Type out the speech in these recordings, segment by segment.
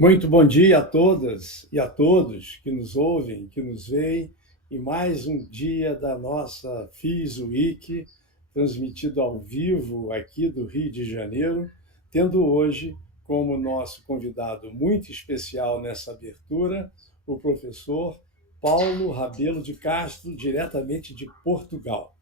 Muito bom dia a todas e a todos que nos ouvem, que nos veem, e mais um dia da nossa FIS Week, transmitido ao vivo aqui do Rio de Janeiro, tendo hoje como nosso convidado muito especial nessa abertura o professor Paulo Rabelo de Castro, diretamente de Portugal,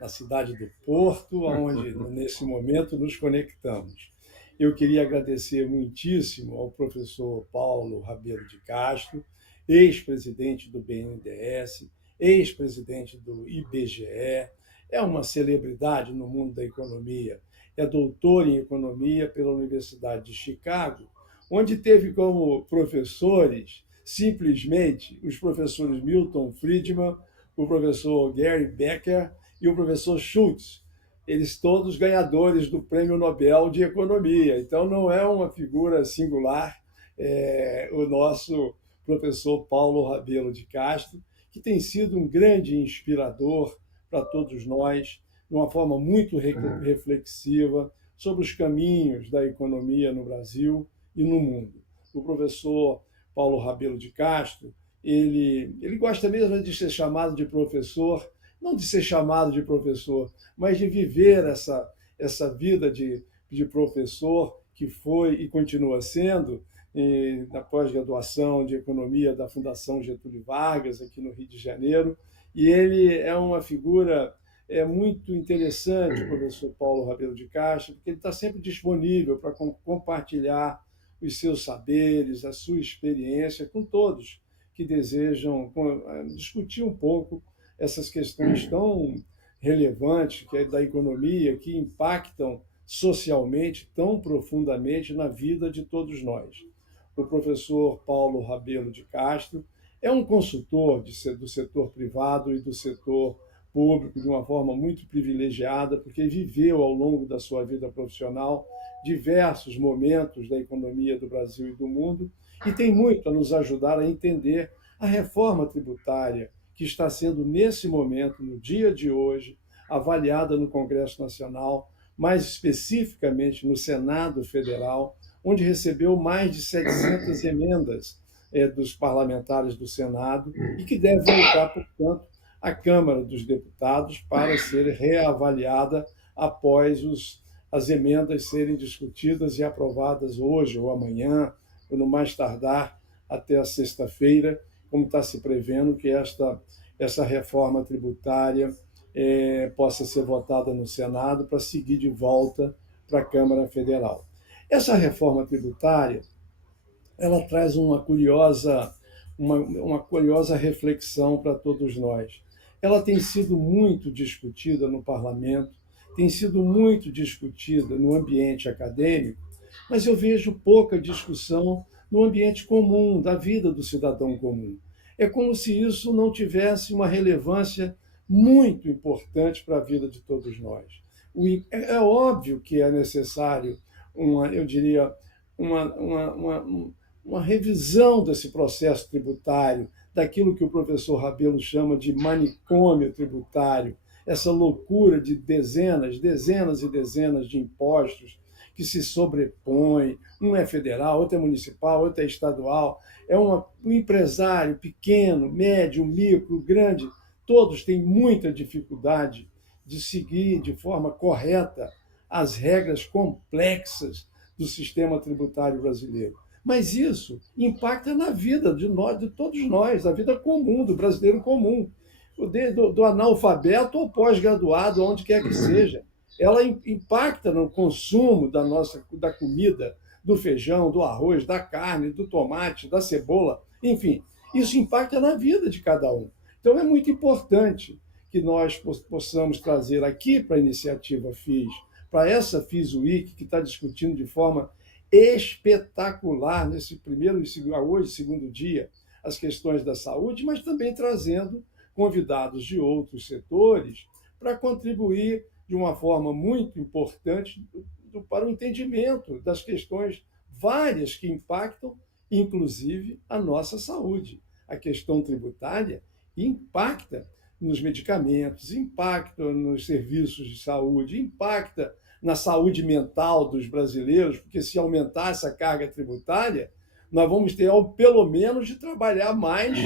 na cidade do Porto, onde nesse momento nos conectamos. Eu queria agradecer muitíssimo ao professor Paulo Rabelo de Castro, ex-presidente do BNDES, ex-presidente do IBGE, é uma celebridade no mundo da economia, é doutor em economia pela Universidade de Chicago, onde teve como professores simplesmente os professores Milton Friedman, o professor Gary Becker e o professor Schultz, eles todos ganhadores do Prêmio Nobel de Economia. Então, não é uma figura singular o nosso professor Paulo Rabelo de Castro, que tem sido um grande inspirador para todos nós, de uma forma muito reflexiva sobre os caminhos da economia no Brasil e no mundo. O professor Paulo Rabelo de Castro, ele gosta mesmo de ser chamado de professor, não de ser chamado de professor, mas de viver essa vida de professor que foi e continua sendo na pós-graduação de Economia da Fundação Getúlio Vargas, aqui no Rio de Janeiro. E ele é uma figura muito interessante, o professor Paulo Rabelo de Castro, porque ele está sempre disponível para compartilhar os seus saberes, a sua experiência com todos que desejam discutir um pouco essas questões tão relevantes que é da economia, que impactam socialmente tão profundamente na vida de todos nós. O professor Paulo Rabelo de Castro é um consultor do setor privado e do setor público de uma forma muito privilegiada, porque viveu ao longo da sua vida profissional diversos momentos da economia do Brasil e do mundo e tem muito a nos ajudar a entender a reforma tributária que está sendo, nesse momento, no dia de hoje, avaliada no Congresso Nacional, mais especificamente no Senado Federal, onde recebeu mais de 700 emendas dos parlamentares do Senado e que deve voltar, portanto, à Câmara dos Deputados para ser reavaliada após as emendas serem discutidas e aprovadas hoje ou amanhã, ou no mais tardar até a sexta-feira, como está se prevendo que essa reforma tributária possa ser votada no Senado para seguir de volta para a Câmara Federal. Essa reforma tributária ela traz uma curiosa reflexão para todos nós. Ela tem sido muito discutida no parlamento, tem sido muito discutida no ambiente acadêmico, mas eu vejo pouca discussão no ambiente comum, da vida do cidadão comum. É como se isso não tivesse uma relevância muito importante para a vida de todos nós. É óbvio que é necessário eu diria, uma, uma, uma, uma revisão desse processo tributário, daquilo que o professor Rabelo chama de manicômio tributário, essa loucura de dezenas e dezenas de impostos que se sobrepõem, um é federal, outro é municipal, outro é estadual, um empresário pequeno, médio, micro, grande, todos têm muita dificuldade de seguir de forma correta as regras complexas do sistema tributário brasileiro. Mas isso impacta na vida de todos nós, a vida comum, do brasileiro comum, do analfabeto ao pós-graduado, onde quer que seja. Ela impacta no consumo da comida, do feijão, do arroz, da carne, do tomate, da cebola, enfim, isso impacta na vida de cada um. Então é muito importante que nós possamos trazer aqui para a iniciativa FIS, para essa FIS Week, que está discutindo de forma espetacular nesse primeiro e hoje, segundo dia, as questões da saúde, mas também trazendo convidados de outros setores para contribuir de uma forma muito importante para o entendimento das questões várias que impactam, inclusive, a nossa saúde. A questão tributária impacta nos medicamentos, impacta nos serviços de saúde, impacta na saúde mental dos brasileiros, porque se aumentar essa carga tributária, nós vamos ter, pelo menos, de trabalhar mais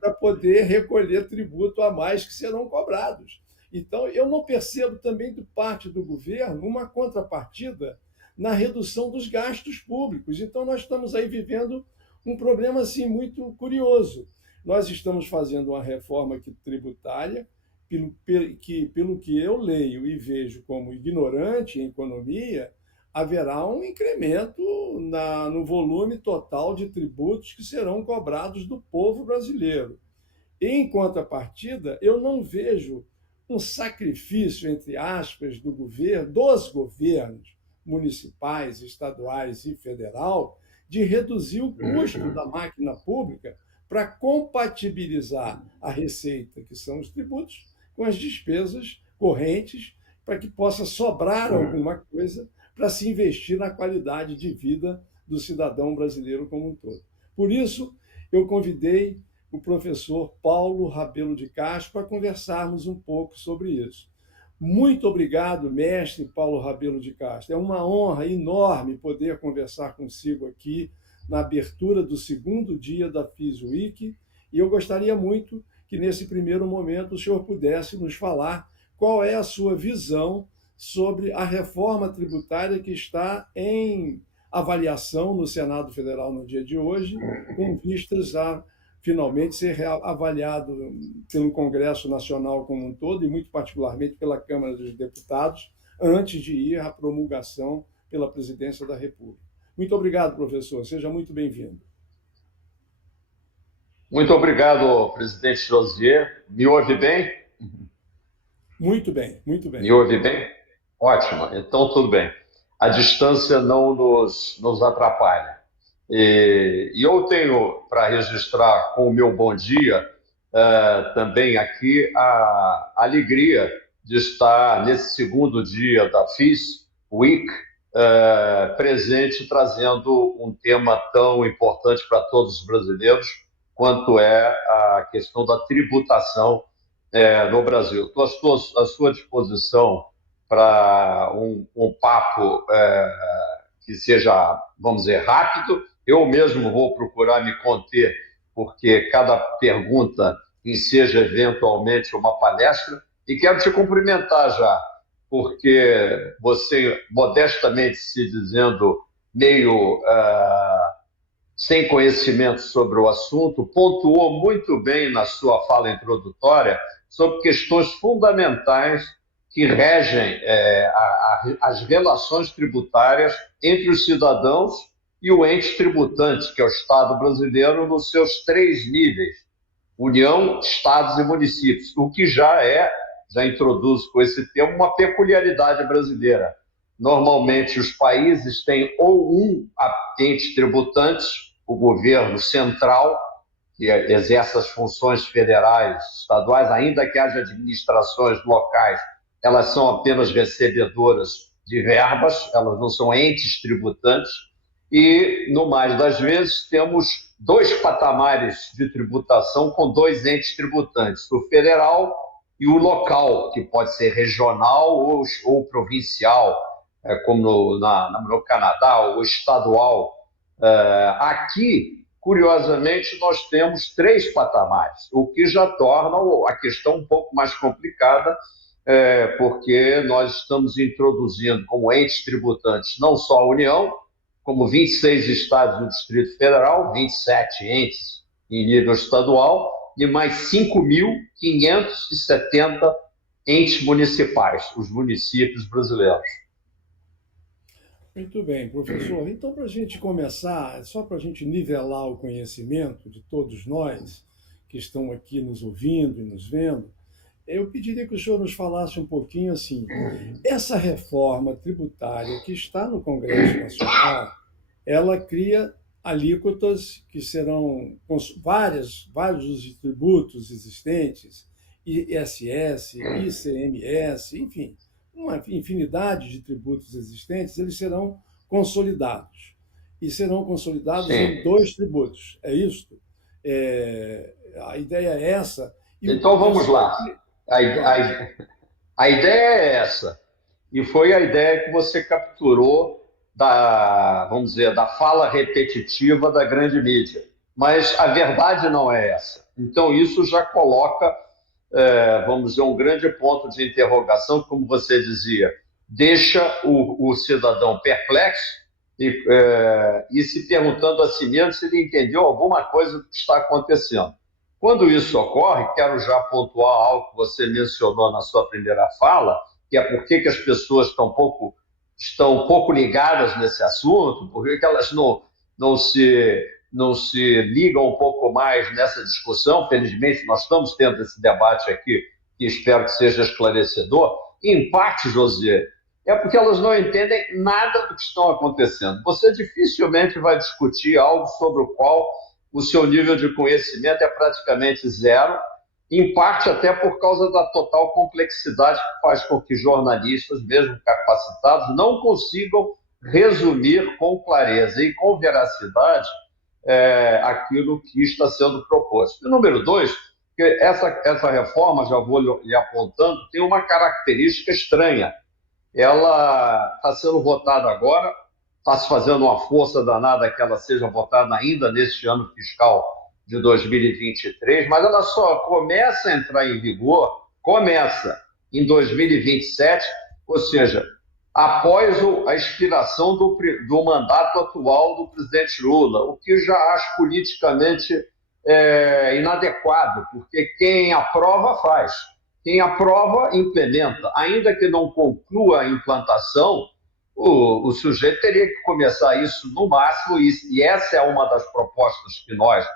para poder recolher tributo a mais que serão cobrados. Então, eu não percebo também, de parte do governo, uma contrapartida na redução dos gastos públicos. Então, nós estamos aí vivendo um problema assim, muito curioso. Nós estamos fazendo uma reforma tributária pelo que eu leio e vejo como ignorante em economia, haverá um incremento no volume total de tributos que serão cobrados do povo brasileiro. Em contrapartida, eu não vejo um sacrifício, entre aspas, dos governos municipais, estaduais e federal, de reduzir o custo da máquina pública para compatibilizar a receita, que são os tributos, com as despesas correntes, para que possa sobrar alguma coisa para se investir na qualidade de vida do cidadão brasileiro como um todo. Por isso, eu convidei o professor Paulo Rabelo de Castro para conversarmos um pouco sobre isso. Muito obrigado, mestre Paulo Rabelo de Castro. É uma honra enorme poder conversar consigo aqui na abertura do segundo dia da FIS Week, e eu gostaria muito que, nesse primeiro momento, o senhor pudesse nos falar qual é a sua visão sobre a reforma tributária que está em avaliação no Senado Federal no dia de hoje, com vistas a finalmente ser avaliado pelo Congresso Nacional como um todo, e muito particularmente pela Câmara dos Deputados, antes de ir à promulgação pela Presidência da República. Muito obrigado, professor. Seja muito bem-vindo. Muito obrigado, presidente Josier. Me ouve bem? Muito bem, muito bem. Me ouve bem? Ótimo, então tudo bem. A distância não nos atrapalha. E eu tenho para registrar com o meu bom dia também aqui a alegria de estar nesse segundo dia da FIS Week presente, trazendo um tema tão importante para todos os brasileiros quanto é a questão da tributação no Brasil. Estou à sua disposição para um papo que seja, vamos dizer, rápido. Eu mesmo vou procurar me conter, porque cada pergunta enseja eventualmente uma palestra. E quero te cumprimentar já, porque você, modestamente se dizendo meio sem conhecimento sobre o assunto, pontuou muito bem na sua fala introdutória sobre questões fundamentais que regem as relações tributárias entre os cidadãos e o ente tributante, que é o Estado brasileiro, nos seus 3 níveis: União, Estados e municípios, o que já introduz com esse termo uma peculiaridade brasileira. Normalmente, os países têm ou um ente tributante, o governo central, que exerce as funções federais, estaduais, ainda que haja administrações locais, elas são apenas recebedoras de verbas, elas não são entes tributantes, e, no mais das vezes, temos 2 patamares de tributação com 2 entes tributantes, o federal e o local, que pode ser regional ou provincial, como no Canadá, ou estadual. Aqui, curiosamente, nós temos 3 patamares, o que já torna a questão um pouco mais complicada, porque nós estamos introduzindo como entes tributantes não só a União, como 26 estados do Distrito Federal, 27 entes em nível estadual, e mais 5.570 entes municipais, os municípios brasileiros. Muito bem, professor. Então, para a gente começar, só para a gente nivelar o conhecimento de todos nós que estão aqui nos ouvindo e nos vendo, eu pediria que o senhor nos falasse um pouquinho assim, essa reforma tributária que está no Congresso Nacional, ela cria alíquotas que serão vários dos tributos existentes, ISS, ICMS, enfim, uma infinidade de tributos existentes, eles serão consolidados. E serão consolidados Sim. em 2 tributos. É isso? A ideia é essa. Então vamos lá. A ideia é essa. E foi a ideia que você capturou vamos dizer, da fala repetitiva da grande mídia. Mas a verdade não é essa. Então, isso já coloca, vamos dizer, um grande ponto de interrogação, como você dizia, deixa o cidadão perplexo e se perguntando a si mesmo se ele entendeu alguma coisa do que está acontecendo. Quando isso ocorre, quero já pontuar algo que você mencionou na sua primeira fala, que é por que as pessoas estão pouco ligadas nesse assunto, por que elas não se ligam um pouco mais nessa discussão. Felizmente, nós estamos tendo esse debate aqui, que espero que seja esclarecedor. Em parte, José, é porque elas não entendem nada do que está acontecendo. Você dificilmente vai discutir algo sobre o qual o seu nível de conhecimento é praticamente zero, em parte até por causa da total complexidade que faz com que jornalistas, mesmo capacitados, não consigam resumir com clareza e com veracidade aquilo que está sendo proposto. E número dois, que essa reforma, já vou lhe apontando, tem uma característica estranha. Ela está sendo votada agora, está se fazendo uma força danada que ela seja votada ainda neste ano fiscal de 2023, mas ela só começa a entrar em vigor, em 2027, ou seja, após a expiração do mandato atual do presidente Lula, o que eu já acho politicamente inadequado, porque quem aprova faz, quem aprova implementa, ainda que não conclua a implantação, o sujeito teria que começar isso no máximo, e essa é uma das propostas que nós,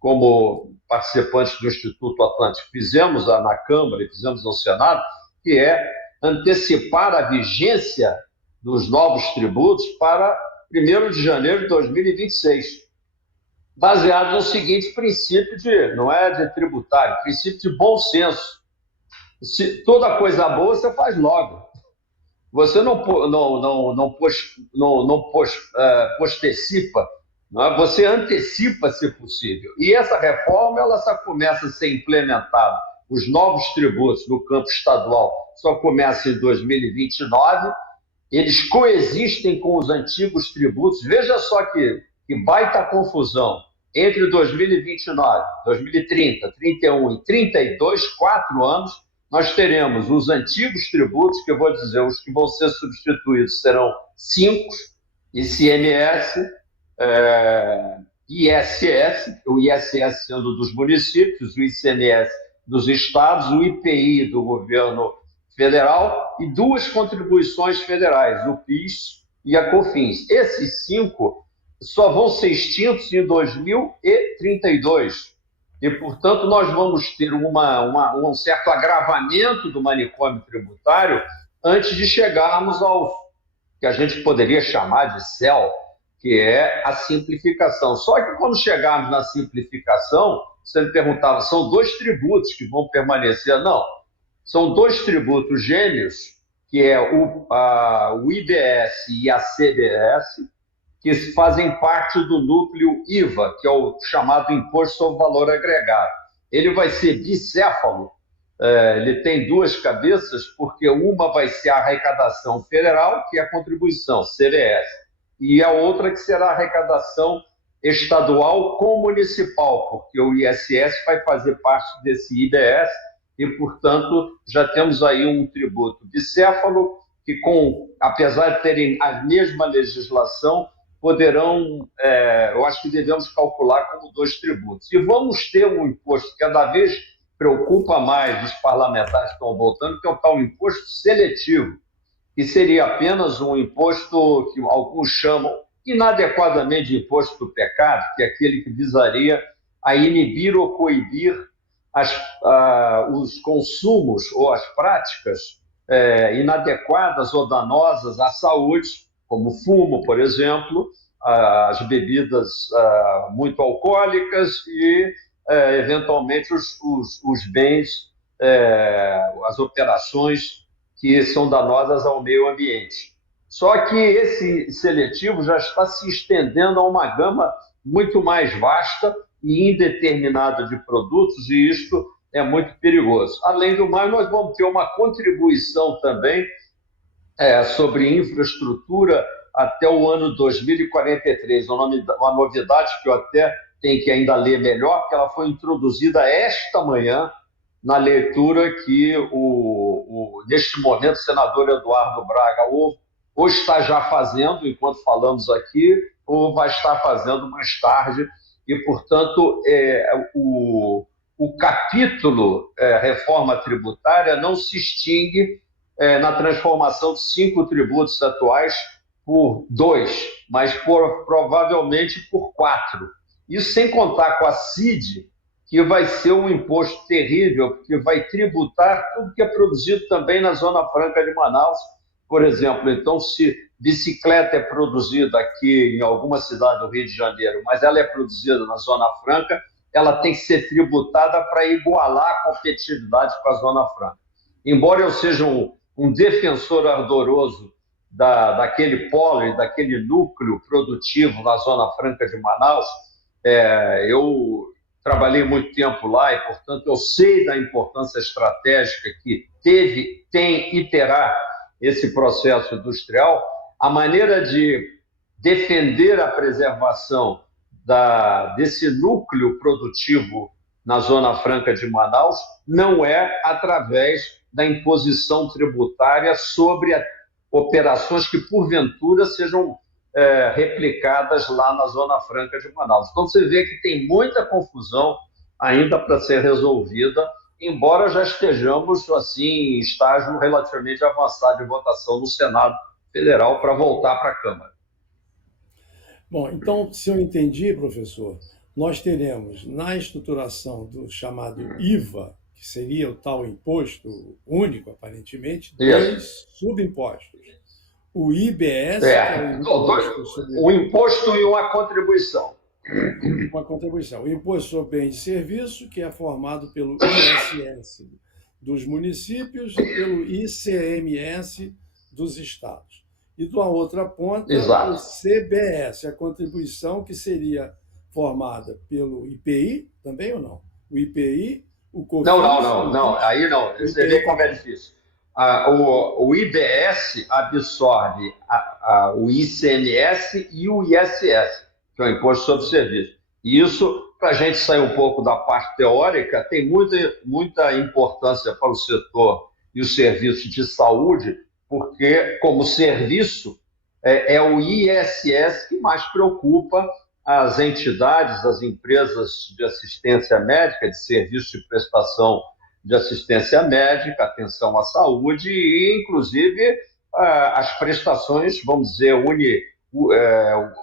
como participantes do Instituto Atlântico, fizemos na Câmara e fizemos no Senado, que é antecipar a vigência dos novos tributos para 1º de janeiro de 2026, baseado no seguinte princípio não é de tributário, princípio de bom senso. Se toda coisa boa você faz logo. Você não postecipa, não é? Você antecipa, se possível. E essa reforma ela só começa a ser implementada, os novos tributos no campo estadual só começam em 2029, eles coexistem com os antigos tributos. Veja só que baita confusão. Entre 2029, 2030, 31 e 32, 4 anos, nós teremos os antigos tributos, que eu vou dizer, os que vão ser substituídos serão 5, ICMS, ISS, o ISS sendo dos municípios, o ICMS dos estados, o IPI do governo federal e 2 contribuições federais, o PIS e a COFINS. Esses 5 só vão ser extintos em 2032. E, portanto, nós vamos ter um certo agravamento do manicômio tributário antes de chegarmos ao que a gente poderia chamar de CEL, que é a simplificação. Só que quando chegarmos na simplificação, você me perguntava, são 2 tributos que vão permanecer? Não, são 2 tributos gêmeos, que é o IBS e a CBS, que fazem parte do núcleo IVA, que é o chamado Imposto sobre Valor Agregado. Ele vai ser bicéfalo, ele tem 2 cabeças, porque uma vai ser a arrecadação federal, que é a contribuição, CBS, e a outra que será a arrecadação estadual com municipal, porque o ISS vai fazer parte desse IBS, e, portanto, já temos aí um tributo bicéfalo, que, apesar de terem a mesma legislação, poderão, eu acho que devemos calcular como 2 tributos. E vamos ter um imposto que cada vez preocupa mais os parlamentares que estão votando, que é o tal imposto seletivo, que seria apenas um imposto que alguns chamam inadequadamente de imposto do pecado, que é aquele que visaria a inibir ou coibir os consumos ou as práticas inadequadas ou danosas à saúde, como fumo, por exemplo, as bebidas muito alcoólicas e, eventualmente, os bens, as operações que são danosas ao meio ambiente. Só que esse seletivo já está se estendendo a uma gama muito mais vasta e indeterminada de produtos, e isto é muito perigoso. Além do mais, nós vamos ter uma contribuição também sobre infraestrutura até o ano 2043. Uma novidade que eu até tenho que ainda ler melhor, porque ela foi introduzida esta manhã na leitura que, neste momento, o senador Eduardo Braga ou está já fazendo, enquanto falamos aqui, ou vai estar fazendo mais tarde, e, portanto, o capítulo reforma tributária não se extingue na transformação de 5 tributos atuais por 2, mas provavelmente por 4. Isso sem contar com a CID, que vai ser um imposto terrível, porque vai tributar tudo que é produzido também na Zona Franca de Manaus, por exemplo. Então, se bicicleta é produzida aqui em alguma cidade do Rio de Janeiro, mas ela é produzida na Zona Franca, ela tem que ser tributada para igualar a competitividade com a Zona Franca. Embora eu seja um defensor ardoroso daquele polo e daquele núcleo produtivo na Zona Franca de Manaus, eu trabalhei muito tempo lá e, portanto, eu sei da importância estratégica que teve, tem e terá esse processo industrial. A maneira de defender a preservação desse núcleo produtivo na Zona Franca de Manaus não é através da imposição tributária sobre operações que, porventura, sejam replicadas lá na Zona Franca de Manaus. Então, você vê que tem muita confusão ainda para ser resolvida, embora já estejamos assim, em estágio relativamente avançado de votação no Senado Federal para voltar para a Câmara. Bom, então, se eu entendi, professor, nós teremos na estruturação do chamado IVA, que seria o tal imposto único, aparentemente, 2 subimpostos. O IBS, que é o imposto e uma contribuição. Uma contribuição. O imposto sobre bens e serviços, que é formado pelo ISS dos municípios e pelo ICMS dos estados. E, da outra ponta, Exato. O CBS, a contribuição que seria formada pelo IPI, também ou não? O IPI, o COFINS... Não. Aí não. Você vê como é difícil. O IBS absorve o ICMS e o ISS, que é o Imposto sobre Serviço. E isso, para a gente sair um pouco da parte teórica, tem muita importância para o setor e o serviço de saúde, porque, como serviço, é o ISS que mais preocupa as entidades, as empresas de assistência médica, de serviço de prestação de assistência médica, atenção à saúde e, inclusive, as prestações, vamos dizer,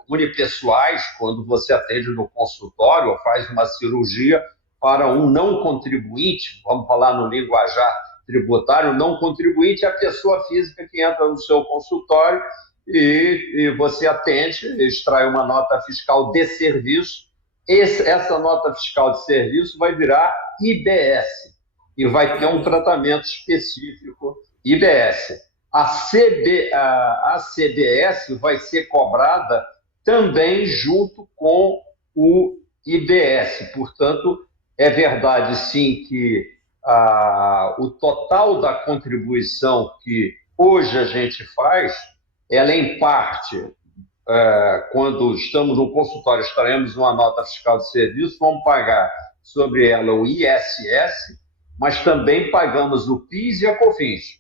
unipessoais, quando você atende no consultório ou faz uma cirurgia para um não contribuinte, vamos falar no linguajar tributário, não contribuinte é a pessoa física que entra no seu consultório e você atende, extrai uma nota fiscal de serviço. Essa nota fiscal de serviço vai virar IBS e vai ter um tratamento específico IBS. A CBS vai ser cobrada também junto com o IBS. Portanto, é verdade, sim, que o total da contribuição que hoje a gente faz, ela em parte, quando estamos no consultório, extraímos uma nota fiscal de serviço, vamos pagar sobre ela o ISS, mas também pagamos o PIS e a COFINS.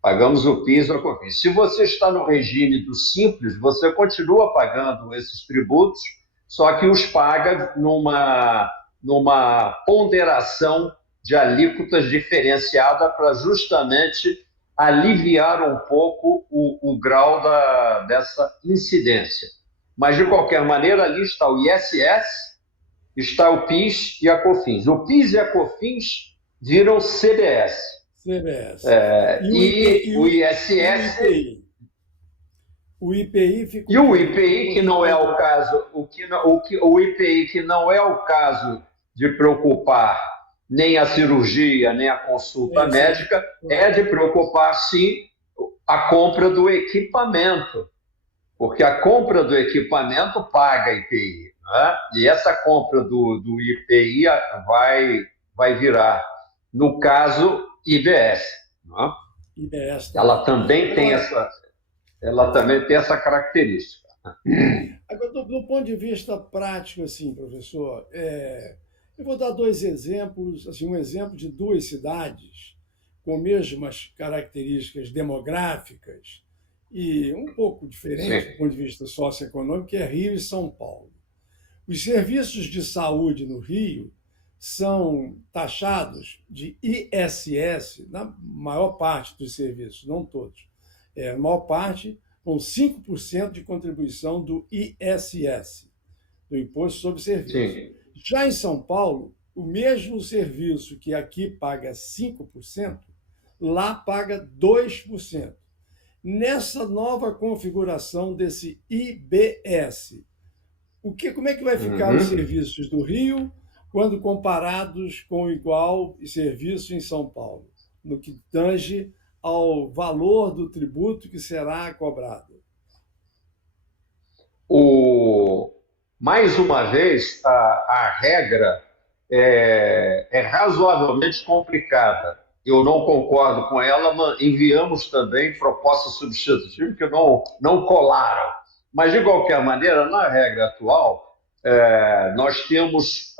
Pagamos o PIS e a COFINS. Se você está no regime do Simples, você continua pagando esses tributos, só que os paga numa ponderação de alíquotas diferenciada para justamente aliviar um pouco o grau dessa incidência. Mas, de qualquer maneira, ali está o ISS, está o PIS e a COFINS. O PIS e a COFINS viram CBS. O ISS... O IPI ficou... E o IPI, que não é o caso... O IPI, que não é o caso de preocupar nem a cirurgia, nem a consulta médica, é de preocupar, sim, a compra do equipamento. Porque a compra do equipamento paga IPI. E essa compra do IPI vai virar, no caso, IBS. IBS. Ela também tem essa... ela também tem essa característica. Agora, do ponto de vista prático, assim, professor, eu vou dar dois exemplos, assim, um exemplo de duas cidades com mesmas características demográficas e um pouco diferente do Sim, ponto de vista socioeconômico, que é Rio e São Paulo. Os serviços de saúde no Rio são taxados de ISS, na maior parte dos serviços, não todos. A maior parte com 5% de contribuição do ISS, do Imposto sobre Serviço. sim. Já em São Paulo, o mesmo serviço que aqui paga 5%, lá paga 2%. Nessa nova configuração desse IBS, como é que vai ficar os Uhum. serviços do Rio quando comparados com o igual serviço em São Paulo, no que tange ao valor do tributo que será cobrado? O, Mais uma vez, a regra é razoavelmente complicada. Eu não concordo com ela, mas enviamos também propostas substitutivas que não colaram. Mas, de qualquer maneira, na regra atual, nós temos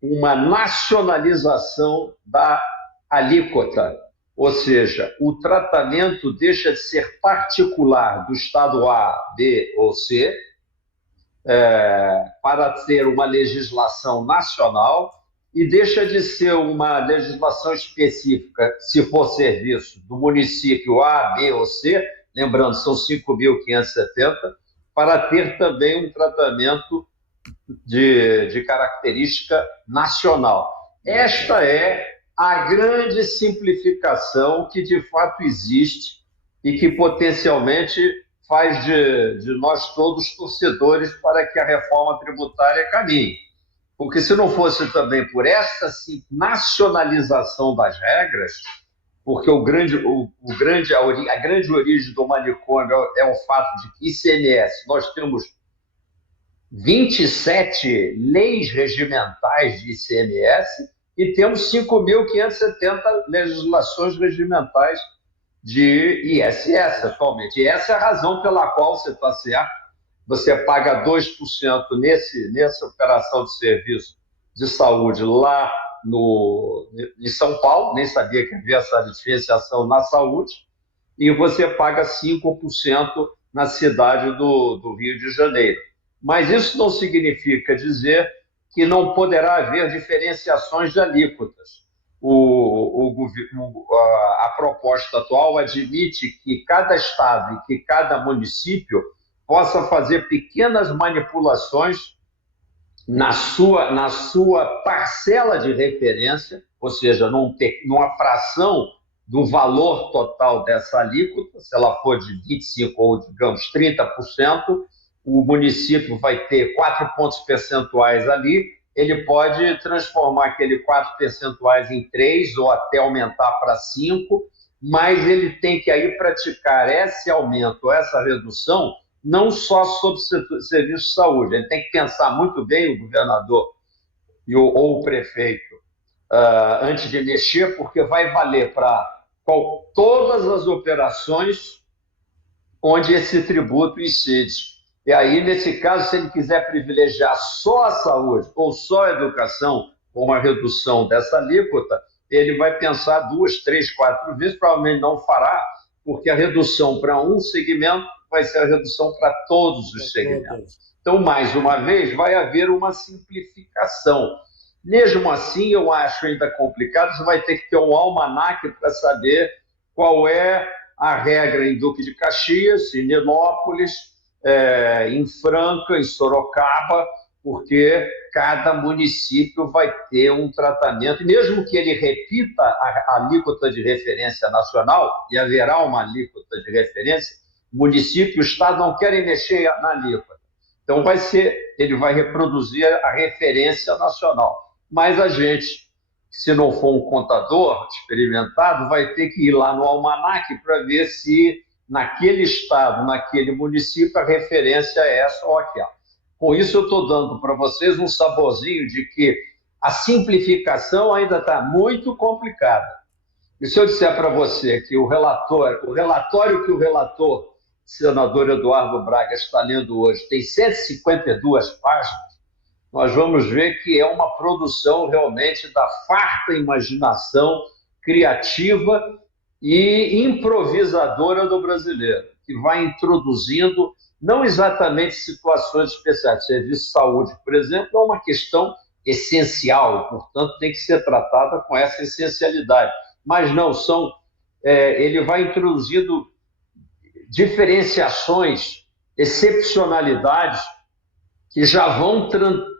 uma nacionalização da alíquota, ou seja, o tratamento deixa de ser particular do estado A, B ou C para ter uma legislação nacional e deixa de ser uma legislação específica, se for serviço do município A, B ou C, lembrando, são 5.570, para ter também um tratamento de característica nacional. Esta é a grande simplificação que de fato existe e que potencialmente faz de nós todos torcedores para que a reforma tributária caminhe. Porque se não fosse também por essa nacionalização das regras, porque a grande origem do manicômio é o fato de que ICMS, nós temos 27 leis regimentais de ICMS e temos 5.570 legislações regimentais de ISS atualmente. E essa é a razão pela qual você está certo, você paga 2% nessa operação de serviço de saúde lá em São Paulo, nem sabia que havia essa diferenciação na saúde, e você paga 5% na cidade do Rio de Janeiro. Mas isso não significa dizer que não poderá haver diferenciações de alíquotas. A proposta atual admite que cada estado e que cada município possa fazer pequenas manipulações na sua parcela de referência, ou seja, numa fração do valor total dessa alíquota, se ela for de 25% ou, digamos, 30%, o município vai ter 4 pontos percentuais ali, ele pode transformar aquele 4 percentuais em 3 ou até aumentar para 5, mas ele tem que aí praticar esse aumento, essa redução, não só sobre serviço de saúde. Ele tem que pensar muito bem, o governador ou o prefeito, antes de mexer, porque vai valer para todas as operações onde esse tributo incide. E aí, nesse caso, se ele quiser privilegiar só a saúde ou só a educação com uma redução dessa alíquota, ele vai pensar 2, 3, 4 vezes, provavelmente não fará, porque a redução para um segmento vai ser a redução para todos os segmentos. Então, mais uma vez, vai haver uma simplificação. Mesmo assim, eu acho ainda complicado, você vai ter que ter um almanaque para saber qual é a regra em Duque de Caxias, em Nilópolis, em Franca, em Sorocaba, porque cada município vai ter um tratamento, mesmo que ele repita a alíquota de referência nacional, e haverá uma alíquota de referência, o município e o Estado não querem mexer na alíquota. Então, ele vai reproduzir a referência nacional. Mas a gente, se não for um contador experimentado, vai ter que ir lá no almanaque para ver se naquele estado, naquele município, a referência é essa ou aquela. Com isso, eu estou dando para vocês um saborzinho de que a simplificação ainda está muito complicada. E se eu disser para você que o relatório que o relator senador Eduardo Braga está lendo hoje tem 152 páginas, nós vamos ver que é uma produção realmente da farta imaginação criativa e improvisadora do brasileiro, que vai introduzindo não exatamente situações especiais. O serviço de saúde, por exemplo, é uma questão essencial, portanto, tem que ser tratada com essa essencialidade. Mas não são. Ele vai introduzindo diferenciações, excepcionalidades, que já vão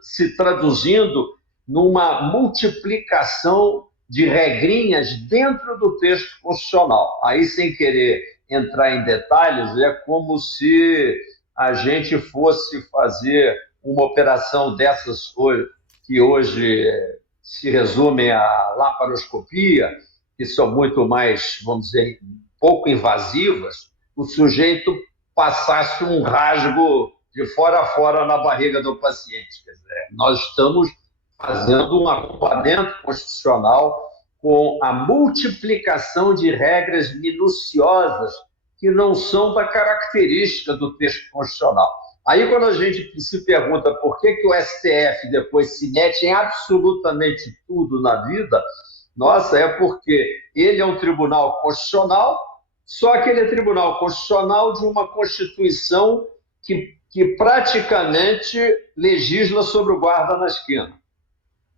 se traduzindo numa multiplicação de regrinhas dentro do texto constitucional. Aí, sem querer entrar em detalhes, é como se a gente fosse fazer uma operação dessas que hoje se resumem à laparoscopia, que são muito mais, vamos dizer, pouco invasivas, o sujeito passasse um rasgo de fora a fora na barriga do paciente. Quer dizer, nós estamos fazendo um acoplamento constitucional com a multiplicação de regras minuciosas que não são da característica do texto constitucional. Aí, quando a gente se pergunta por que o STF depois se mete em absolutamente tudo na vida, nossa, é porque ele é um tribunal constitucional, só que ele é tribunal constitucional de uma Constituição que praticamente legisla sobre o guarda na esquina.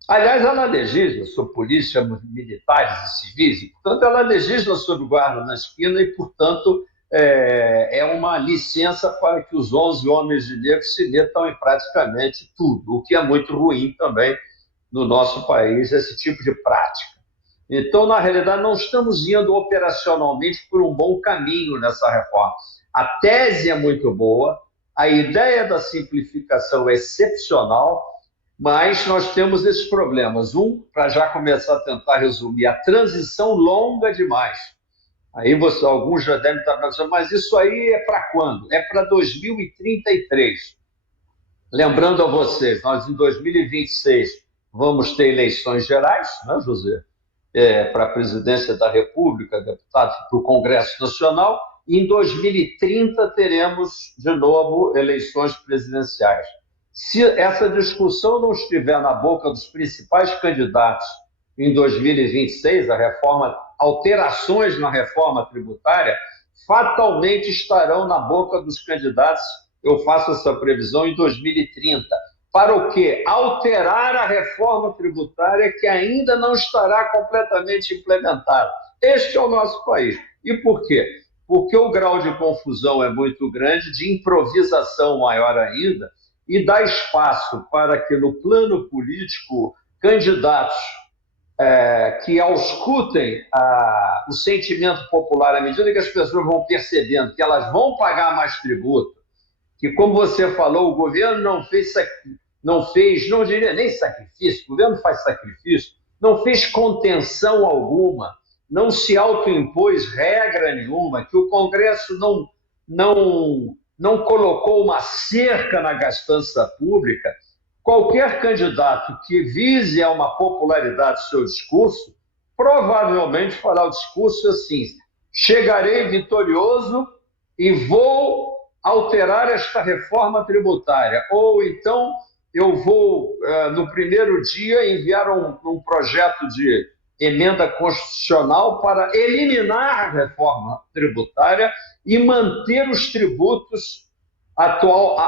Aliás, ela legisla sobre polícia, militares e civis, e, portanto, ela legisla sobre o guarda na esquina e, portanto, é uma licença para que os 11 homens de negro se metam em praticamente tudo, o que é muito ruim também no nosso país, esse tipo de prática. Então, na realidade, não estamos indo operacionalmente por um bom caminho nessa reforma. A tese é muito boa, a ideia da simplificação é excepcional, mas nós temos esses problemas. Para já começar a tentar resumir, a transição longa demais. Aí alguns já devem estar pensando, mas isso aí é para quando? É para 2033. Lembrando a vocês, nós em 2026 vamos ter eleições gerais, né, José? Para a presidência da República, deputados para o Congresso Nacional, e em 2030 teremos de novo eleições presidenciais. Se essa discussão não estiver na boca dos principais candidatos em 2026, alterações na reforma tributária, fatalmente estarão na boca dos candidatos, eu faço essa previsão, em 2030. Para o quê? Alterar a reforma tributária que ainda não estará completamente implementada. Este é o nosso país. E por quê? Porque o grau de confusão é muito grande, de improvisação maior ainda, e dá espaço para que, no plano político, candidatos que auscultem o sentimento popular à medida que as pessoas vão percebendo que elas vão pagar mais tributo, que, como você falou, o governo não diria nem sacrifício, o governo faz sacrifício, não fez contenção alguma, não se autoimpôs regra nenhuma, que o Congresso não colocou uma cerca na gastança pública. Qualquer candidato que vise a uma popularidade do seu discurso, provavelmente fará o discurso assim: chegarei vitorioso e vou alterar esta reforma tributária. Ou então eu vou, no primeiro dia, enviar um projeto de emenda constitucional para eliminar a reforma tributária e manter os tributos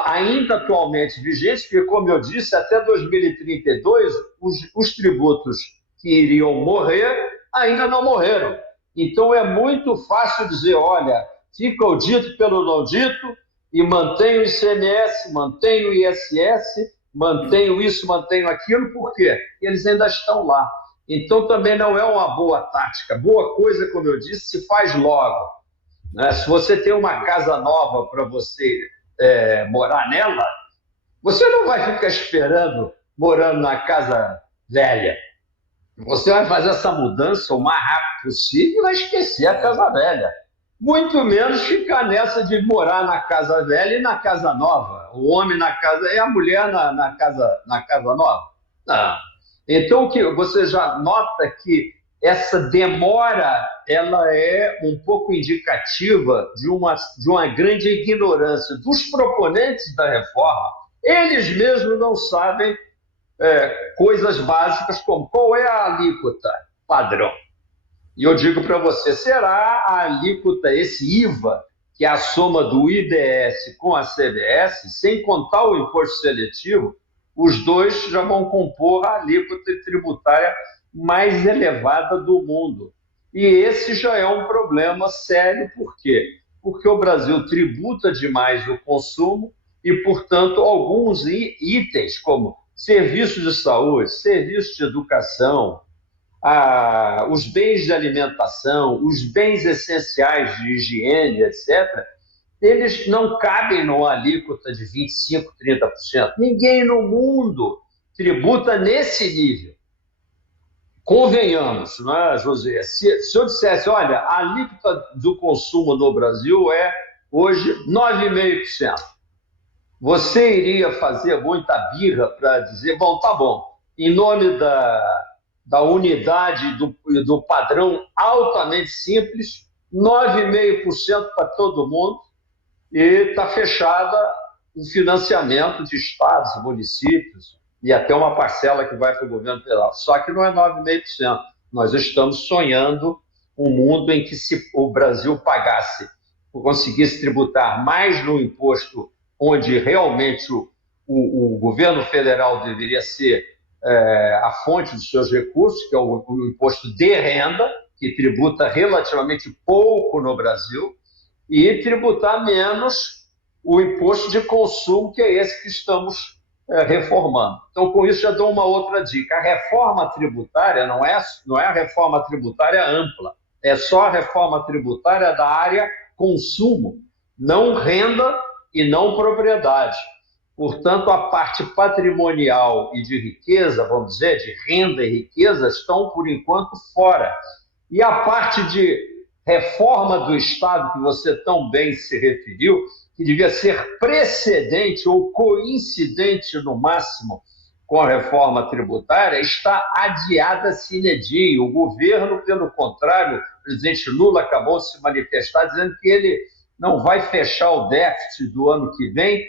ainda atualmente vigentes, porque, como eu disse, até 2032, os tributos que iriam morrer ainda não morreram. Então, é muito fácil dizer, olha, fica o dito pelo não dito, e mantenho o ICMS, mantenho o ISS, mantenho isso, mantenho aquilo, por quê? Eles ainda estão lá. Então, também não é uma boa tática. Boa coisa, como eu disse, se faz logo, né? Se você tem uma casa nova para você morar nela, você não vai ficar esperando morando na casa velha. Você vai fazer essa mudança o mais rápido possível e vai esquecer a casa velha. Muito menos ficar nessa de morar na casa velha e na casa nova. O homem na casa e a mulher na casa nova. Não. Então, você já nota que essa demora ela é um pouco indicativa de uma grande ignorância dos proponentes da reforma. Eles mesmos não sabem coisas básicas como qual é a alíquota padrão. E eu digo para você, será a alíquota, esse IVA, que é a soma do IDS com a CBS, sem contar o imposto seletivo, os dois já vão compor a alíquota tributária mais elevada do mundo. E esse já é um problema sério, por quê? Porque o Brasil tributa demais o consumo e, portanto, alguns itens, como serviços de saúde, serviços de educação, os bens de alimentação, os bens essenciais de higiene, etc., eles não cabem numa alíquota de 25%, 30%. Ninguém no mundo tributa nesse nível. Convenhamos, não é, José? Se eu dissesse, olha, a alíquota do consumo no Brasil é hoje 9,5%. Você iria fazer muita birra para dizer, bom, tá bom, em nome da unidade do padrão altamente simples, 9,5% para todo mundo, e está fechada o financiamento de estados, municípios, e até uma parcela que vai para o governo federal. Só que não é 9,5%. Nós estamos sonhando um mundo em que se o Brasil pagasse, conseguisse tributar mais no imposto onde realmente o governo federal deveria ser a fonte dos seus recursos, que é o imposto de renda, que tributa relativamente pouco no Brasil, e tributar menos o imposto de consumo, que é esse que estamos reformando. Então, com isso, já dou uma outra dica. A reforma tributária não é a reforma tributária ampla, é só a reforma tributária da área consumo, não renda e não propriedade. Portanto, a parte patrimonial e de riqueza, vamos dizer, de renda e riqueza, estão, por enquanto, fora. E a parte de reforma do Estado, que você tão bem se referiu, que devia ser precedente ou coincidente, no máximo, com a reforma tributária, está adiada sine die. O governo, pelo contrário, o presidente Lula acabou de se manifestar dizendo que ele não vai fechar o déficit do ano que vem,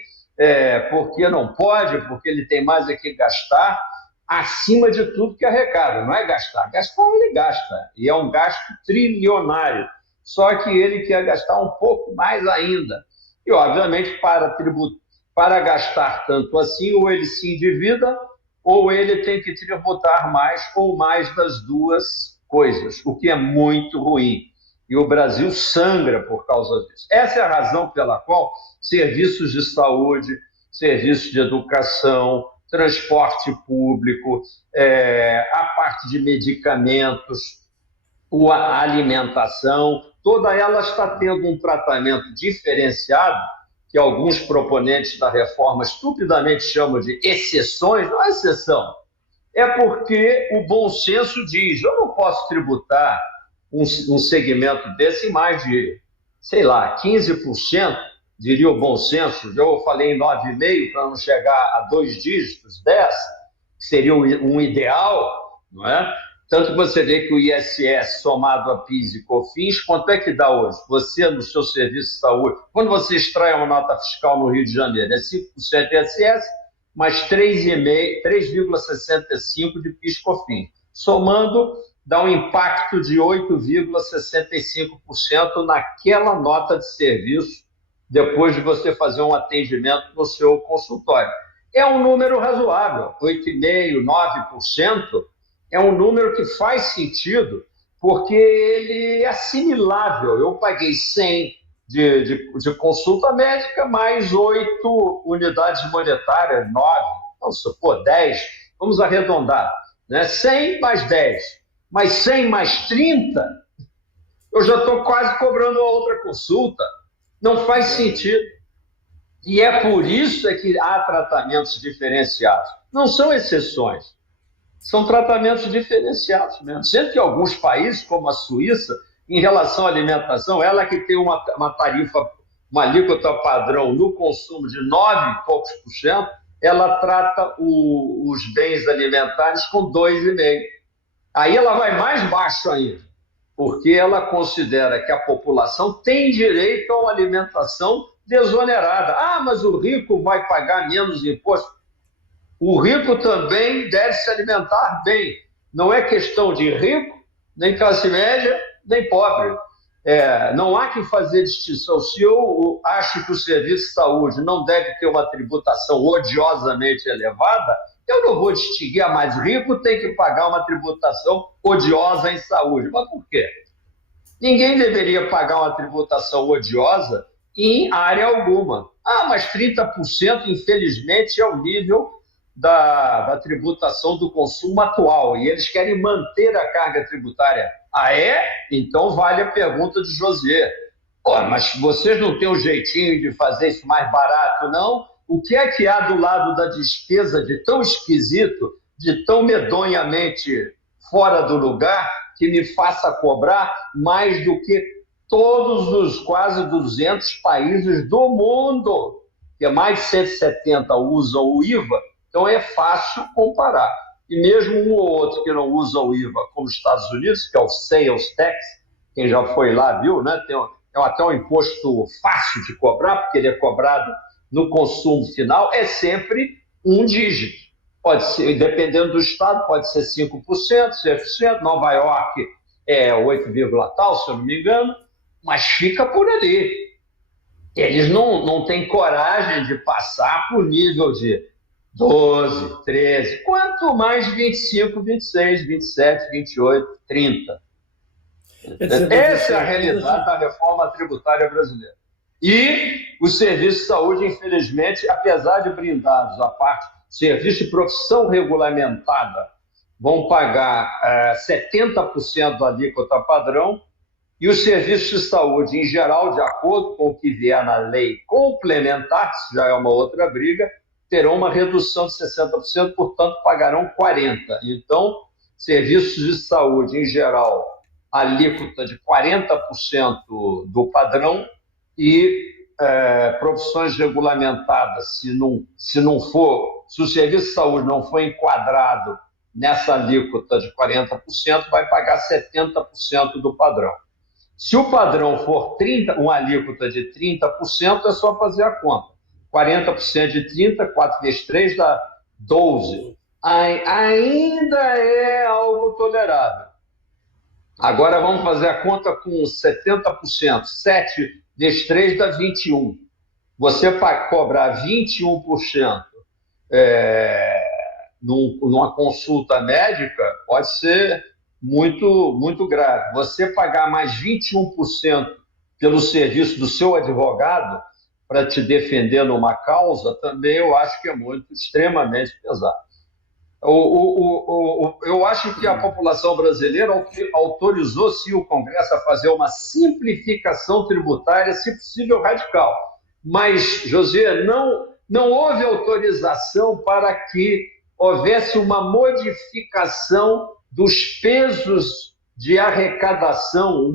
porque não pode, porque ele tem mais é que gastar, acima de tudo que arrecada. Não é gastar, gastar ele gasta, e é um gasto trilionário, só que ele quer gastar um pouco mais ainda. E, obviamente, para gastar tanto assim, ou ele se endivida, ou ele tem que tributar mais, ou mais das duas coisas, o que é muito ruim. E o Brasil sangra por causa disso. Essa é a razão pela qual serviços de saúde, serviços de educação, transporte público, a parte de medicamentos, a alimentação, toda ela está tendo um tratamento diferenciado, que alguns proponentes da reforma estupidamente chamam de exceções. Não é exceção, é porque o bom senso diz, eu não posso tributar um segmento desse em mais de, sei lá, 15%, diria o bom senso. Eu falei em 9,5% para não chegar a 2 dígitos, 10%, que seria um ideal, não é? Tanto que você vê que o ISS somado a PIS e COFINS, quanto é que dá hoje? Você, no seu serviço de saúde, quando você extrai uma nota fiscal no Rio de Janeiro, é 5% ISS, mais 3,65% de PIS e COFINS. Somando, dá um impacto de 8,65% naquela nota de serviço, depois de você fazer um atendimento no seu consultório. É um número razoável, 8,5%, 9%, é um número que faz sentido, porque ele é assimilável. Eu paguei 100 de consulta médica, mais 8 unidades monetárias, 9, então, 10, vamos arredondar, né? 100 mais 10, mais 100 mais 30, eu já estou quase cobrando a outra consulta. Não faz sentido. E é por isso que há tratamentos diferenciados. Não são exceções. São tratamentos diferenciados mesmo. Sendo que alguns países, como a Suíça, em relação à alimentação, ela que tem uma tarifa, uma alíquota padrão no consumo de 9 e poucos por cento, ela trata os bens alimentares com 2,5%. Aí ela vai mais baixo ainda, porque ela considera que a população tem direito a uma alimentação desonerada. Ah, mas o rico vai pagar menos imposto. O rico também deve se alimentar bem. Não é questão de rico, nem classe média, nem pobre. Não há que fazer distinção. Se eu acho que o serviço de saúde não deve ter uma tributação odiosamente elevada, eu não vou distinguir, mais rico tem que pagar uma tributação odiosa em saúde. Mas por quê? Ninguém deveria pagar uma tributação odiosa em área alguma. Ah, mas 30%, infelizmente, é o nível da tributação do consumo atual, e eles querem manter a carga tributária. Ah, é? Então vale a pergunta de José. Mas vocês não têm um jeitinho de fazer isso mais barato, não? O que é que há do lado da despesa de tão esquisito, de tão medonhamente fora do lugar, que me faça cobrar mais do que todos os quase 200 países do mundo, que mais de 170 usam o IVA? Então é fácil comparar. E mesmo um ou outro que não usa o IVA, como os Estados Unidos, que é o Sales Tax, quem já foi lá viu, né? É até um imposto fácil de cobrar, porque ele é cobrado no consumo final, é sempre um dígito. Pode ser, dependendo do estado, pode ser 5%, 6%, Nova York é 8, tal, se eu não me engano, mas fica por ali. Eles não têm coragem de passar para o nível de 12, 13, quanto mais 25, 26, 27, 28, 30. Essa é a realidade da reforma tributária brasileira. E o serviço de saúde, infelizmente, apesar de blindados, a parte serviço de profissão regulamentada, vão pagar 70% da alíquota padrão, e os serviços de saúde, em geral, de acordo com o que vier na lei complementar, que já é uma outra briga, terão uma redução de 60%, portanto, pagarão 40%. Então, serviços de saúde, em geral, alíquota de 40% do padrão, e profissões regulamentadas, se o serviço de saúde não for enquadrado nessa alíquota de 40%, vai pagar 70% do padrão. Se o padrão for uma alíquota de 30%, é só fazer a conta. 40% de 30, 4 vezes 3 dá 12. Ainda é algo tolerável. Agora vamos fazer a conta com 70%. 7 vezes 3 dá 21. Você para cobrar 21% numa consulta médica pode ser muito, muito grave. Você pagar mais 21% pelo serviço do seu advogado para te defender numa causa, também eu acho que é extremamente pesado. Eu acho que a população brasileira autorizou, sim, o Congresso a fazer uma simplificação tributária, se possível, radical. Mas, José, não houve autorização para que houvesse uma modificação dos pesos de arrecadação,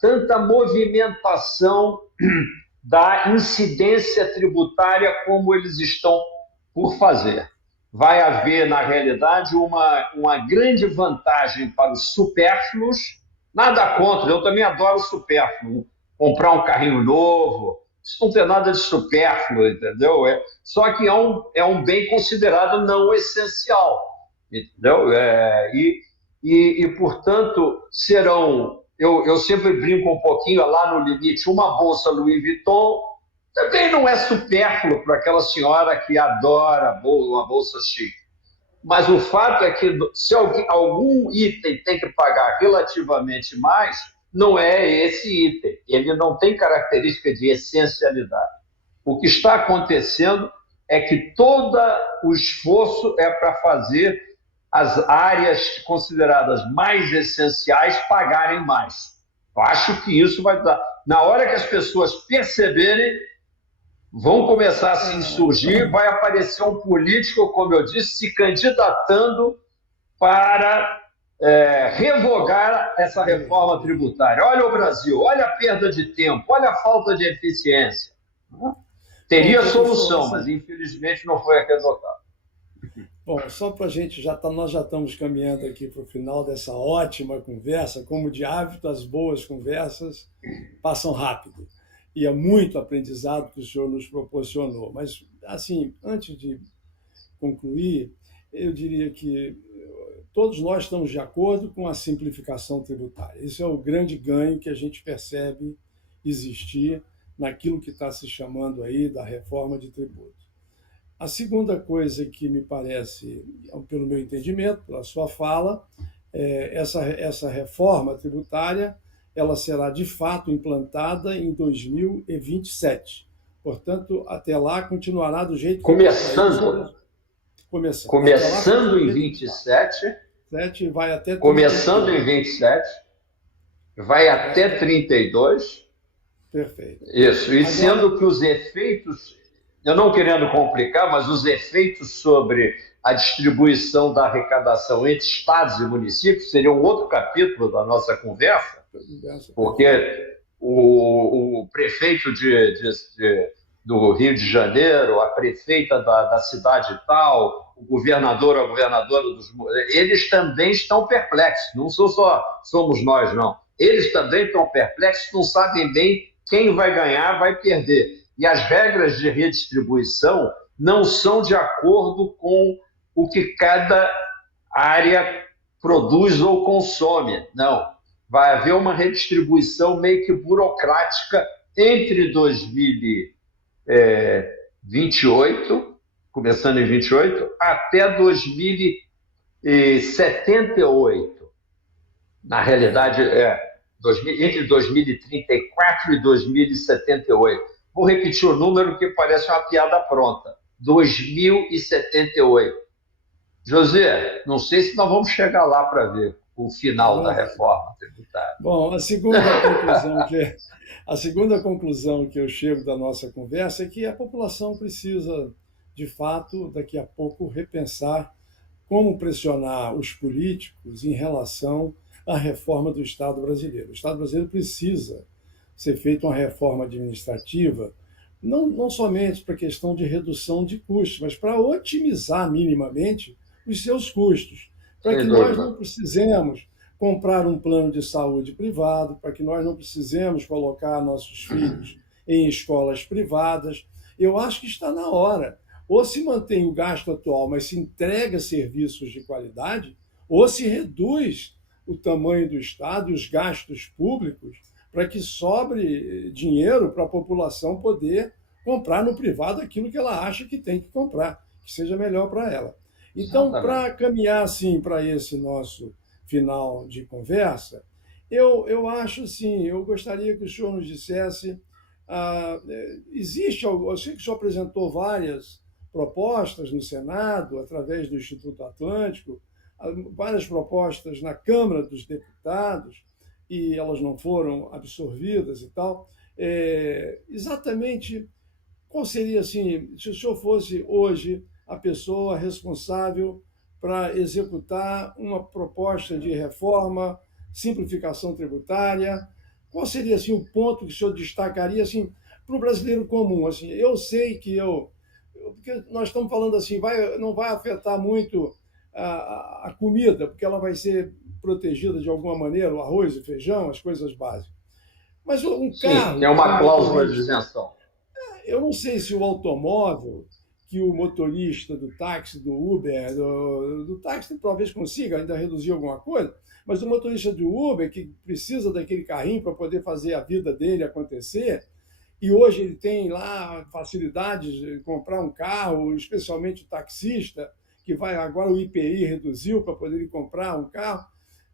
tanta movimentação da incidência tributária como eles estão por fazer. Vai haver, na realidade, uma grande vantagem para os supérfluos. Nada contra, eu também adoro supérfluo. Comprar um carrinho novo, isso não tem nada de supérfluo, entendeu? Só que é um bem considerado não essencial, entendeu? Portanto, serão... Eu sempre brinco um pouquinho lá no limite, uma bolsa Louis Vuitton também não é supérfluo para aquela senhora que adora uma bolsa chique. Mas o fato é que se algum item tem que pagar relativamente mais, não é esse item. Ele não tem característica de essencialidade. O que está acontecendo é que todo o esforço é para fazer as áreas consideradas mais essenciais pagarem mais. Eu acho que isso vai dar. Na hora que as pessoas perceberem, vão começar a se insurgir, vai aparecer um político, como eu disse, se candidatando para revogar essa reforma tributária. Olha o Brasil, olha a perda de tempo, olha a falta de eficiência. Teria solução, mas infelizmente não foi revogado. Bom, só para a gente nós já estamos caminhando aqui para o final dessa ótima conversa. Como de hábito, as boas conversas passam rápido. E é muito aprendizado que o senhor nos proporcionou. Mas, assim, antes de concluir, eu diria que todos nós estamos de acordo com a simplificação tributária. Isso é o grande ganho que a gente percebe existir naquilo que está se chamando aí da reforma de tributos. A segunda coisa que me parece, pelo meu entendimento, pela sua fala, essa reforma tributária ela será de fato implantada em 2027. Portanto, até lá continuará do jeito que está Começando, previsto. Começando. Até lá começando continua em do jeito que está. 27, Sete vai até começando em 32. 27, vai Vai até até. 32. Perfeito. Isso, e Agora, sendo que os efeitos, eu não querendo complicar, mas os efeitos sobre a distribuição da arrecadação entre estados e municípios seria um outro capítulo da nossa conversa, perfeito. porque o prefeito do Rio de Janeiro, a prefeita da cidade tal, o governador, a governadora eles também estão perplexos, não só somos nós, não. Eles também estão perplexos, não sabem bem quem vai ganhar, vai perder. E as regras de redistribuição não são de acordo com o que cada área produz ou consome. Não. Vai haver uma redistribuição meio que burocrática entre 2028, começando em 28, até 2078. Na É, realidade, entre 2034 e 2078. Vou repetir o número que parece uma piada pronta. 2078. José, não sei se nós vamos chegar lá para ver o final da vamos. reforma tributária. Bom, a segunda conclusão que eu chego da nossa conversa é que a população precisa, de fato, daqui a pouco, repensar como pressionar os políticos em relação à reforma do Estado brasileiro. O Estado brasileiro precisa ser feita uma reforma administrativa, não somente para a questão de redução de custos, mas para otimizar minimamente os seus custos, para que Sem nós dúvida. não precisemos comprar um plano de saúde privado, para que nós não precisemos colocar nossos filhos em escolas privadas. Eu acho que está na hora. Ou se mantém o gasto atual, mas se entrega serviços de qualidade, ou se reduz o tamanho do Estado e os gastos públicos para que sobre dinheiro para a população poder comprar no privado aquilo que ela acha que tem que comprar, que seja melhor para ela. Então, Exatamente. para caminhar assim para esse nosso final de conversa, eu acho assim, eu gostaria que o senhor nos dissesse, existe, eu sei que o senhor apresentou várias propostas no Senado, através do Instituto Atlântico, várias propostas na Câmara dos Deputados, e elas não foram absorvidas e tal. Exatamente qual seria, assim, se o senhor fosse hoje a pessoa responsável para executar uma proposta de reforma, simplificação tributária, qual seria assim o ponto que o senhor destacaria assim para o brasileiro comum? Assim, eu sei que porque nós estamos falando assim, não vai afetar muito a comida, porque ela vai ser protegida de alguma maneira, o arroz, o feijão, as coisas básicas. Mas um Sim, tem carro com uma cláusula de motorista, isenção. eu não sei se o automóvel que o motorista do táxi, do Uber, do táxi talvez consiga ainda reduzir alguma coisa, mas o motorista do Uber que precisa daquele carrinho para poder fazer a vida dele acontecer, e hoje ele tem lá facilidades de comprar um carro, especialmente o taxista, que vai agora o IPI reduziu para poder comprar um carro.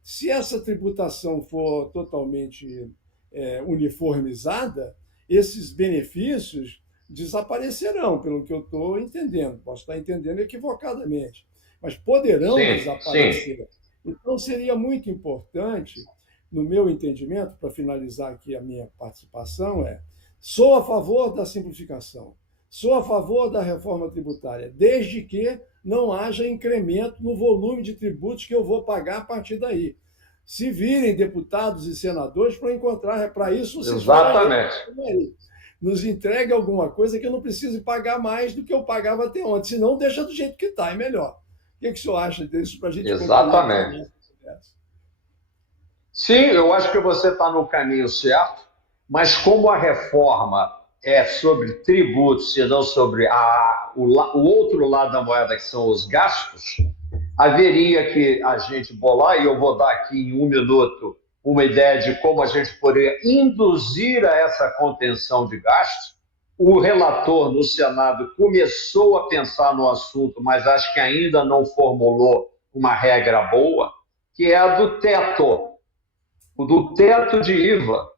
Se essa tributação for totalmente uniformizada, esses benefícios desaparecerão, pelo que eu estou entendendo. Posso estar entendendo equivocadamente, mas poderão Sim, sim. desaparecer. Então, seria muito importante, no meu entendimento, para finalizar aqui a minha participação, sou a favor da simplificação, sou a favor da reforma tributária, desde que não haja incremento no volume de tributos que eu vou pagar a partir daí. Se virem deputados e senadores para encontrar, para isso vocês foram eleitos. Exatamente. Nos entregue alguma coisa que eu não precise pagar mais do que eu pagava até ontem, senão deixa do jeito que está, é melhor. que o senhor acha disso para a gente concluir a Exatamente. nossa conversa? Sim, eu acho que você está no caminho certo, mas como a reforma é sobre tributos e não sobre o outro lado da moeda, que são os gastos, haveria que a gente bolar, e eu vou dar aqui em 1 minuto uma ideia de como a gente poderia induzir a essa contenção de gastos. O relator no Senado começou a pensar no assunto, mas acho que ainda não formulou uma regra boa, que é a do teto. O do teto de IVA,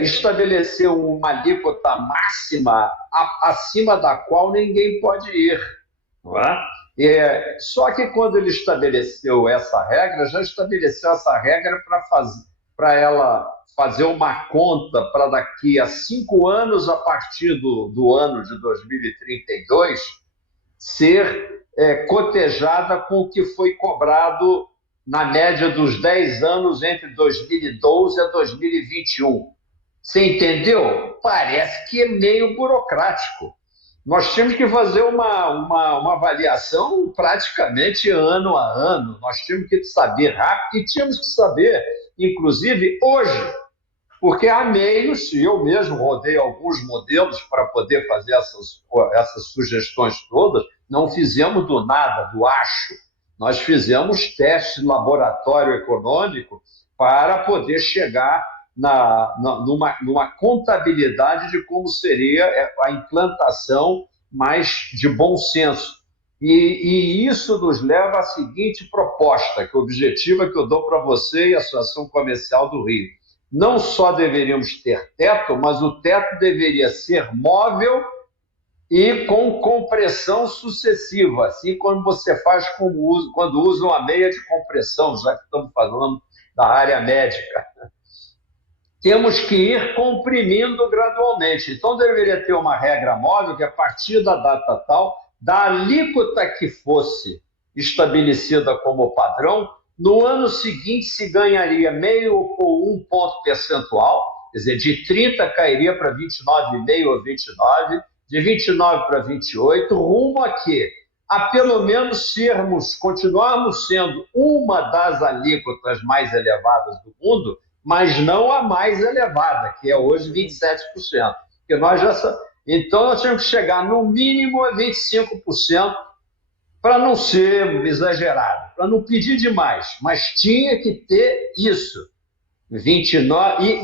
estabeleceu uma alíquota máxima acima da qual ninguém pode ir. Não é? Só que quando ele estabeleceu essa regra, já estabeleceu essa regra para ela fazer uma conta para daqui a 5 anos, a partir do ano de 2032, ser cotejada com o que foi cobrado na média dos 10 anos entre 2012 a 2021. Você entendeu? Parece que é meio burocrático. Nós tínhamos que fazer uma avaliação praticamente ano a ano. Nós tínhamos que saber rápido e tínhamos que saber, inclusive, hoje. Porque há meios, e eu mesmo rodei alguns modelos para poder fazer essas sugestões todas, não fizemos do nada, do acho. Nós fizemos testes de laboratório econômico para poder chegar numa contabilidade de como seria a implantação mais de bom senso. E isso nos leva à seguinte proposta, que o objetivo é que eu dou para você e a Associação Comercial do Rio. Não só deveríamos ter teto, mas o teto deveria ser móvel e com compressão sucessiva, assim como você faz quando usa uma meia de compressão, já que estamos falando da área médica. Temos que ir comprimindo gradualmente. Então, deveria ter uma regra móvel que, a partir da data tal, da alíquota que fosse estabelecida como padrão, no ano seguinte se ganharia meio ou 1 ponto percentual, quer dizer, de 30 cairia para 29,5 ou 29, de 29 para 28, rumo a quê? A pelo menos continuarmos sendo uma das alíquotas mais elevadas do mundo, mas não a mais elevada, que é hoje 27%. Porque então, nós temos que chegar no mínimo a 25%, para não ser exagerado, para não pedir demais, mas tinha que ter isso. 29.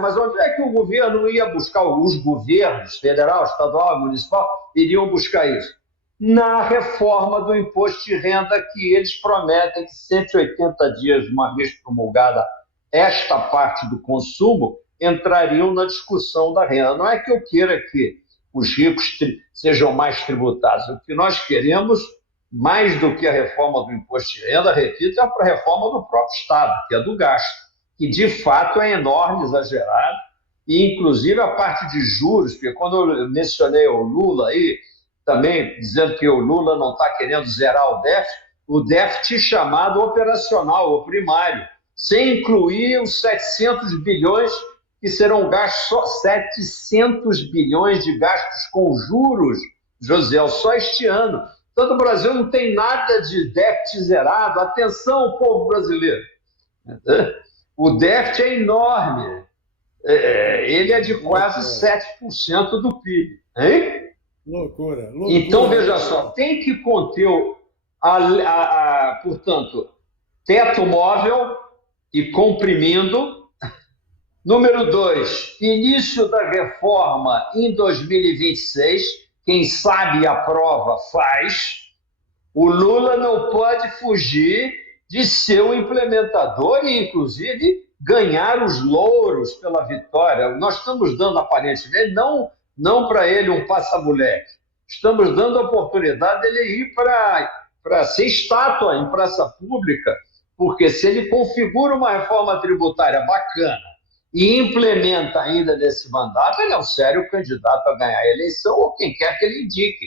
Mas onde é que o governo ia buscar? Os governos, federal, estadual e municipal, iriam buscar isso? Na reforma do imposto de renda, que eles prometem que 180 dias, uma vez promulgada esta parte do consumo, entrariam na discussão da renda. Não é que eu queira que os ricos sejam mais tributados. O que nós queremos, mais do que a reforma do imposto de renda, repito, é a reforma do próprio Estado, que é do gasto, que de fato é enorme, exagerado, e inclusive a parte de juros, porque quando eu mencionei o Lula aí, também dizendo que o Lula não está querendo zerar o déficit chamado operacional, o primário, sem incluir os 700 bilhões que serão gastos, só 700 bilhões de gastos com juros, José, só este ano. Todo o Brasil não tem nada de déficit zerado. Atenção, povo brasileiro. O déficit é enorme. Ele é de quase 7% do PIB. Hein? Loucura. Então, veja só, tem que conter, portanto, teto móvel e comprimindo. Número 2, início da reforma em 2026. Quem sabe a prova faz. O Lula não pode fugir de ser o implementador e, inclusive, ganhar os louros pela vitória. Nós estamos dando, aparentemente, não para ele um passa-moleque. Estamos dando a oportunidade dele ir para ser estátua em praça pública, porque se ele configura uma reforma tributária bacana e implementa ainda nesse mandato, ele é um sério candidato a ganhar a eleição ou quem quer que ele indique.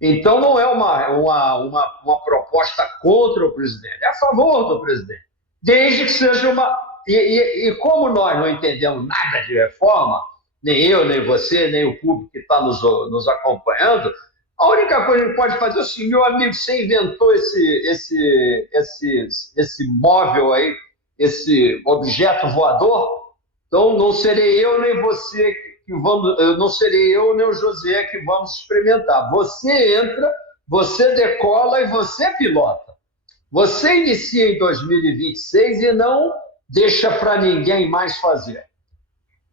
Então, não é uma proposta contra o presidente, é a favor do presidente. Desde que seja uma... E como nós não entendemos nada de reforma, nem eu, nem você, nem o público que está nos acompanhando, A única coisa que a gente pode fazer é assim, meu amigo, você inventou esse móvel aí, esse objeto voador, então não serei eu nem você que vamos, não serei eu nem o José que vamos experimentar. Você entra, você decola e você pilota. Você inicia em 2026 e não deixa para ninguém mais fazer.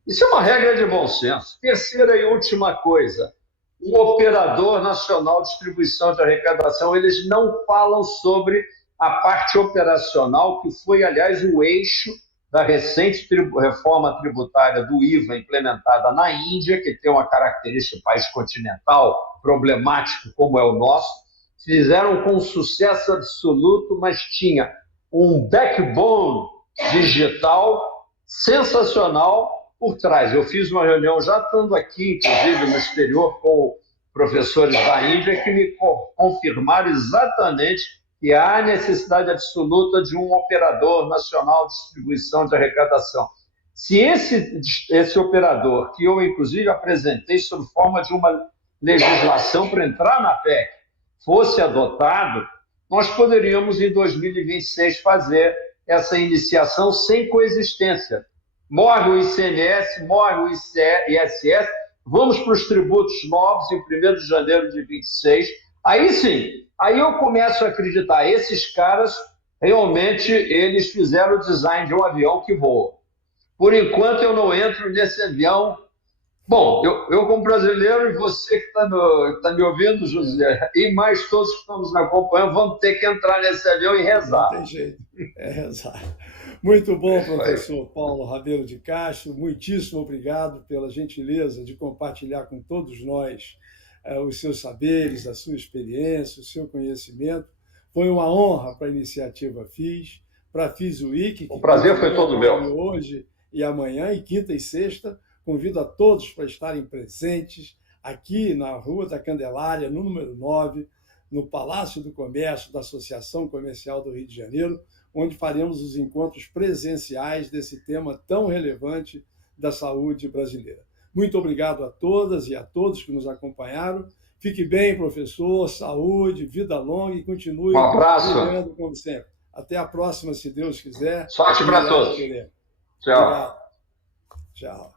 Isso é uma regra de bom senso. Terceira e última coisa, o operador nacional de distribuição de arrecadação, eles não falam sobre a parte operacional, que foi, aliás, o eixo da recente reforma tributária do IVA implementada na Índia, que tem uma característica de país continental, problemático como é o nosso. Fizeram com sucesso absoluto, mas tinha um backbone digital sensacional por trás. Eu fiz uma reunião, já estando aqui, inclusive no exterior, com professores da Índia, que me confirmaram exatamente que há necessidade absoluta de um operador nacional de distribuição de arrecadação. Se esse operador, que eu inclusive apresentei sob forma de uma legislação para entrar na PEC, fosse adotado, nós poderíamos, em 2026, fazer essa iniciação sem coexistência. Morre o ICMS, morre o ISS, vamos para os tributos novos em 1º de janeiro de 26. Aí sim, aí eu começo a acreditar, esses caras, realmente, eles fizeram o design de um avião que voa. Por enquanto, eu não entro nesse avião. Bom, eu como brasileiro, e você que está me ouvindo, José, e mais todos que estamos nos acompanhando, vamos ter que entrar nesse avião e rezar. Não tem jeito, é rezar. Muito bom, professor Paulo Rabelo de Castro, muitíssimo obrigado pela gentileza de compartilhar com todos nós os seus saberes, a sua experiência, o seu conhecimento. Foi uma honra para a iniciativa FIS, para a FIS Week. O prazer foi todo meu. Hoje e amanhã, e quinta e sexta. Convido a todos para estarem presentes aqui na Rua da Candelária, no número 9, no Palácio do Comércio da Associação Comercial do Rio de Janeiro, onde faremos os encontros presenciais desse tema tão relevante da saúde brasileira. Muito obrigado a todas e a todos que nos acompanharam. Fique bem, professor, saúde, vida longa e continue um abraço. Brilhando como sempre. Até a próxima, se Deus quiser. Sorte para todos. Tchau. Obrigado. Tchau.